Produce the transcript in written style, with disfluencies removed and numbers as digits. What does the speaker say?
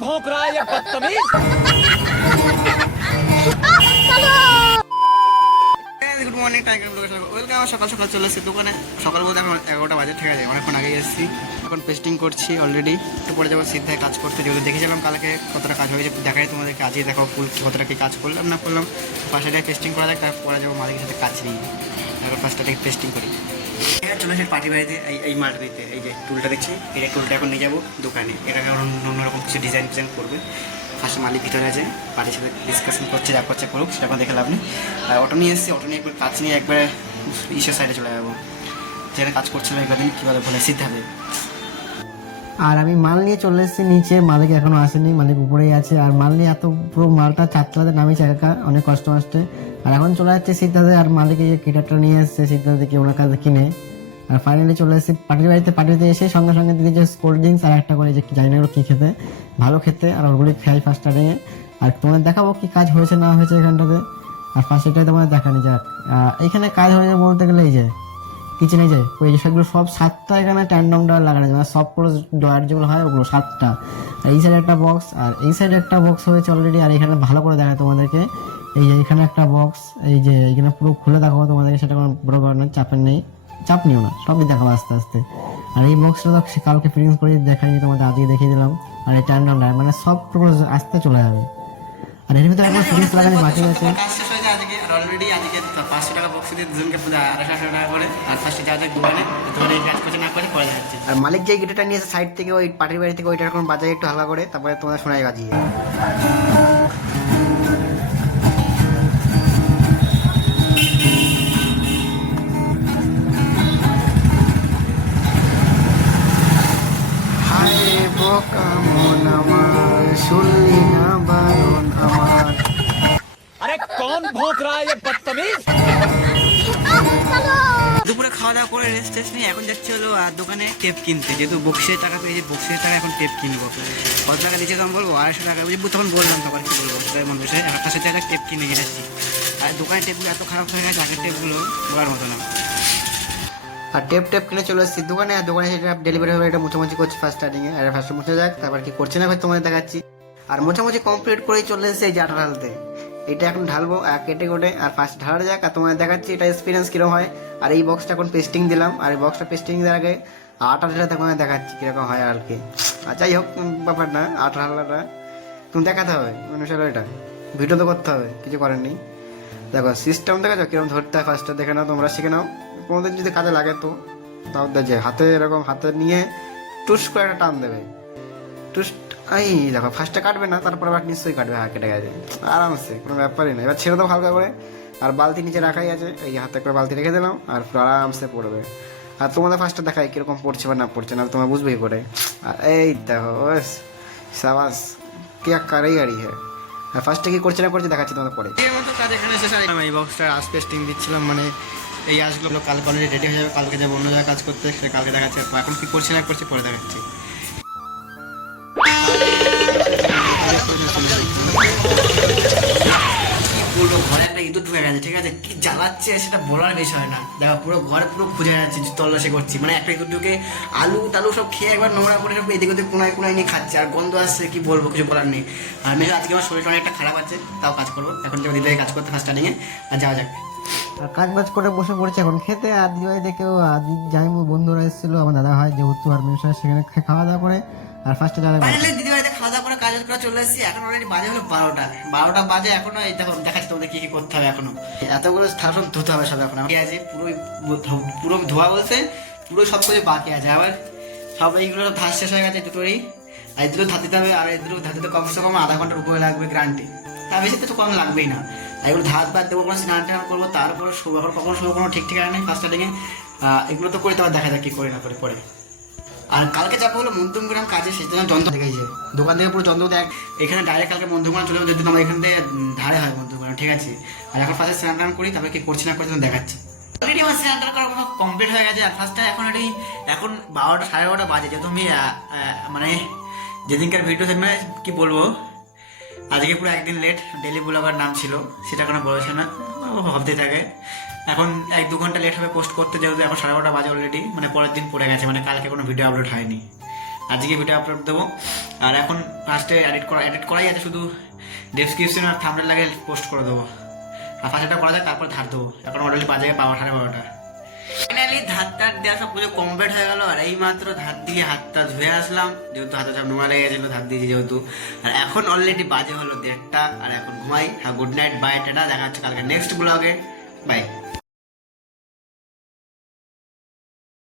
भौंक रहा है ये बदतमीज। Good morning welcome. সকাল সকাল চলে এসেছি দোকানে। সকাল বলতে এখন 11টা বাজে, ঠিক আছে, অনেকক্ষণ আগে এসেছি। এখন পেস্টিং করছি অলরেডি। একটু পরে যাবো সিদ্ধায় কাজ করতে, যেহেতু দেখেছিলাম কালকে কতটা কাজ হয়েছে, দেখাই তোমাদেরকে। আজকে দেখো ফুল কতটা কি কাজ করলাম না করলাম। বাসাটায় পেস্টিং করা যাক, তারপরে যাবো মালিকের সাথে কাজ নিয়ে। তারপর ফার্স্টটাকে পেস্টিং করি। চলে আসে পার্টি বাড়িতে। এই মার্কেটে এই যে টুলটা দেখছি, এই টুলটা এখন নিয়ে যাবো দোকানে। এটাকে অন্যরকম কিছু ডিজাইন করবে। ফার্স্ট মালিক ভিতরে আছে, পার্টির সাথে ডিসকাশন করছে, যা করছে করুক, সেটা এখন দেখে লাভ নেই। আর অটো নিয়ে এসেছি, অটো নিয়ে একবার কাজ নিয়ে একবার ইসের সাইডে চলে যাবো, যেটা কাজ করছিল একদিন কীভাবে বলে সিদ্ধাবে। আর আমি মাল নিয়ে চলে এসেছি নিচে। মালিক এখনো আসেনি, মালিক উপরেই আছে। আর মাল নিয়ে এত পুরো মালটা চারতলাতে নামিয়েছে একা, অনেক কষ্ট আসছে। আর এখন চলে যাচ্ছে সিদ্ধাতে। আর মালিক এই কিটারটা নিয়ে এসছে সিদ্ধাতে, কি ওনার কাছে কিনে। আর ফাইনালি চলে এসেছি পার্টির বাড়িতে। পার্টিতে এসে সঙ্গে সঙ্গে দিদি যে কোল্ড ড্রিঙ্কস আর একটা করে, যে জানি না কী খেতে, ভালো খেতে। আর ওগুলি খাই ফার্স্ট স্টার্টিংয়ে। আর তোমাদের দেখাবো কি কাজ হয়েছে না হয়েছে এখানটাতে। আর ফার্স্ট এটাই তোমাদের দেখানি যাক। এখানে কাজ হয়েছে বলতে গেলে এই যে কিচেনে যায় ওই যে সেগুলো সব 7টা এখানে ট্যান্ডম ডয়ার লাগানো আছে, মানে সব পুরো ডয়ার যেগুলো হয় ওগুলো 7টা। আর এই সাইডে একটা বক্স, আর এই সাইডে একটা বক্স হয়েছে অলরেডি। আর এখানে ভালো করে দেখায় তোমাদেরকে, এই যে এখানে একটা বক্স, এই যে এখানে পুরো খুলে দেখাবো তোমাদেরকে। সেটা কোনো বড় বড় না, চাপের নেই, চাপ নিও না, সবই দেখাবো আস্তে আস্তে। আর এই বক্সটা তো কালকে ফিটিংস করে দেখাইনি তোমাদের, আজকে দেখিয়ে দিলাম। আর এই ট্যান্ডম ডয়ার মানে সব পুরো আসতে চলে যাবে। আর এর ভিতরে এখন ফিটিংস লাগানি বাকি আছে। অলরেডি আজকে 500 টাকা বক্স দিয়ে দুজনকে 250 টাকা করে। আর ফার্স্টে যা যা দোকানে তোমার এই কাজ করছে না করে পরে যাচ্ছে। আর মালিক যে গিটারটা নিয়েছে সাইড থেকে, ওই পার্টির বাড়ি থেকে, ওইটার এখন বাজায় একটু হালকা করে, তারপরে তোমার শোনাই বাজিয়ে। হায় বোকা মন আমার, শুনলি না বারণ আমার। अरे कौन भौंक रहा है ये बदतमीज। দুপুরে খাওয়া দাওয়া করে রেস্ট টেস্ট নিয়ে এখন যাচ্ছে হলো দোকানে টেপ কিনতে, যেহেতু বক্সের টাকা পেয়েছি, বক্সের টাকা এখন টেপ কিনবো। কত টাকা দিচ্ছে তখন বলবো, 250 টাকা বুঝবো। তখন বললাম, তখন কি বলবো, মন বসে একটা সাথে একটা টেপ কিনে নিয়ে যাচ্ছি। আর দোকানের টেপগুলো এত খারাপ হয়ে গেছে, আগের টেপগুলো বলার মতো না। আর টেপ কিনে চলে এসেছি দোকানে। আর দোকানে সেটা ডেলিভারি হবে, এটা মোছামুছি করছি ফার্স্ট স্টার্টিংয়ে। আর ফার্স্ট মুছে যাক, তারপর কি করছে না ভাই তোমাদের দেখাচ্ছি। আর মোছামুছি কমপ্লিট করেই চলে এসেছে এই যে আটা ঢালতে। এটা এখন ঢালবো কেটে কোটে। আর ফার্স্ট ঢালা যাক, আর তোমাদের দেখাচ্ছি এটা এক্সপিরিয়েন্স কিরকম হয়। আর এই বক্সটা এখন পেস্টিং দিলাম। আর এই বক্সটা পেস্টিং দেওয়ার আগে আটা ঢালা তোমাদের দেখাচ্ছি কিরকম হয় আর কি। আর যাই হোক ব্যাপার না, আটা ঢালাটা তুমি দেখাতে হবে অনুসারে, এটা ভিডিও তো করতে হবে, কিছু করার নেই। দেখো সিস্টেম দেখেছো কিরকম ধরতে হয়, ফার্স্টে দেখে নাও, তোমরা শিখে নাও। তোমাদের যদি কাজে লাগে তো তাও যে হাতে এরকম হাতে নিয়ে টুস করে একটা টান দেবে, টুস। এই দেখো ফার্স্টে কাটবে না, তারপর আবার নিশ্চয়ই কাটবে। কেটে গেছে আরামসে, কোনো ব্যাপারই না। এবার ছেড়ে দাও হালকা করে। আর বালতি নিচে রাখাই আছে, এই হাতে করে বালতি রেখে দিলাম, আর পুরো আরামসে পড়বে। আর তোমাদের ফার্স্টে দেখাই কিরকম পড়ছে বা না পড়ছে না, তোমরা বুঝবেই করে। আর এই দেখো বাস সাবাস, क्या कर গাড়ি হ্যাঁ। আর ফার্স্টে কি করছে না করছে দেখাচ্ছি তোমাদের পরে। এর মতো কাজ এখানে শেষ। এই বক্সটা আজ পেস্টিং দিচ্ছিলাম, মানে এই আজগুলো কালকে অলরেডি রেডি হয়ে যাবে। কালকে যাবো অন্য জায়গায় কাজ করতে, সেটা কালকে দেখাচ্ছি। এখন কি করছে না করছে পরে দেখাচ্ছি। পুরো ঘরে একটা ইঁদুর ঢুকে গেছে, ঠিক আছে, কি জ্বালাচ্ছে সেটা বলার বিষয় না। দেখো পুরো ঘরে পুরো খুঁজে যাচ্ছে, তল্লাশি করছি, মানে একটা ইঁদুর ঢুকে আলু টালু সব খেয়ে একবার নোংরা করে সব এদিক ওদিক কোনায় কোনায় নিয়ে খাচ্ছে। আর গন্ধ আসছে, কি বলবো, কিছু বলার নেই। আর আমি আজকে আমার শরীরটা অনেকটা খারাপ আছে, তাও কাজ করবো। এখন যাবো দিদিভাই কাজ করতে ফার্স্ট স্টার্টিংয়ে। আর যাওয়া যাক। আর কাজ বাজ করে বসে পড়েছে এখন খেতে। আর দিদিভাই দেখেও যাইমু বন্ধুরা এসেছিলো, আমার দাদা হয় যেহেতু আর মেয়ের সাথে, সেখানে খাওয়া দাওয়া করে। আর ফার্স্টে দিদিভাইতে খাওয়া দাওয়া করে কাজ করে চলে এসেছি। এখন অলরেডি বাজে হলো 12টা বাজে। এখনো এই দেখো দেখাচ্ছি তোমাদের কি কি করতে হবে। এখনো এতগুলো স্থাপন ধুতে হবে সব, এখন বাকি আছে পুরো ধোয়া বলতে পুরো সব কিছু বাকি আছে। আবার সব এইগুলো ধার শেষ হয়ে গেছে দুটোরই। আর এই দুটো ধার দিতে হবে। আর এই দুটো ধার দিতে কমসে কম আধা ঘন্টার উপরে লাগবে গ্রান্টে। হ্যাঁ বেশি তো কম লাগবেই না। আর এগুলো ধার বাদ দেবো, কোনো স্নান টান করবো, তারপরে এখন কখনো শুভ কোনো ঠিক ঠিকানা নেই ফার্স্ট স্টার্টিংয়ে। এগুলো তো করে তোমার দেখা যাক কি করে না করে পরে। আর কালকে যাবো হলো মধ্যমগ্রাম কাজে, সেজন্য যন্ত্র দেখেছে দোকান থেকে পুরো যন্ত্র দেখ। এখানে ডাইরেক্ট কালকে মধ্যমগ্রাম চলে যাবো, যদি আমার এখান থেকে ধারে হয় মধ্যমগ্রাম, ঠিক আছে। আর এখন ফার্স্টে স্নান টান করি, তারপরে কি করছি না করছি দেখাচ্ছি। অলরেডি আমার স্নান টান করা কমপ্লিট হয়ে গেছে। আর ফার্স্টে এখন 12টা 12:30 বাজে, যেহেতু আমি মানে যেদিনকার ভিডিও দেখবে কি বলবো, আজকে পুরো একদিন লেট। ডেলি ব্লগার নাম ছিল, সেটা কোনো বলেছে না, ভাবতেই থাকে। এখন 1-2 ঘন্টা লেট হবে পোস্ট করতে, যেহেতু এখন 12:30 বাজে অলরেডি, মানে পরের দিন পড়ে গেছে, মানে কালকে কোনো ভিডিও আপলোড হয়নি। আজকে ভিডিও আপলোড দেবো। আর এখন ফার্স্টে এডিট করাই আছে, শুধু ডেসক্রিপশন আর থাম্বনেল লাগে পোস্ট করে দেবো। আর ফার্স্টটা করা যায়, তারপর ধার দেবো। এখন অলরেডি বাজে 12:30। ফাইনালি ধার দেওয়া সব পুজো কমপ্লিট হয়ে গেল। আর এই মাত্র ধার দিয়ে হাতটা ধুয়ে আসলাম, যেহেতু হাতে সব নোংরা লেগে গেছিলো ধার দিয়েছি যেহেতু। আর এখন অলরেডি বাজে হলো 1:30। আর এখন ঘুমাই। হ্যাঁ, গুড নাইট, বাই, টাটা। দেখা হচ্ছে কালকে নেক্সট ব্লগে। বাই।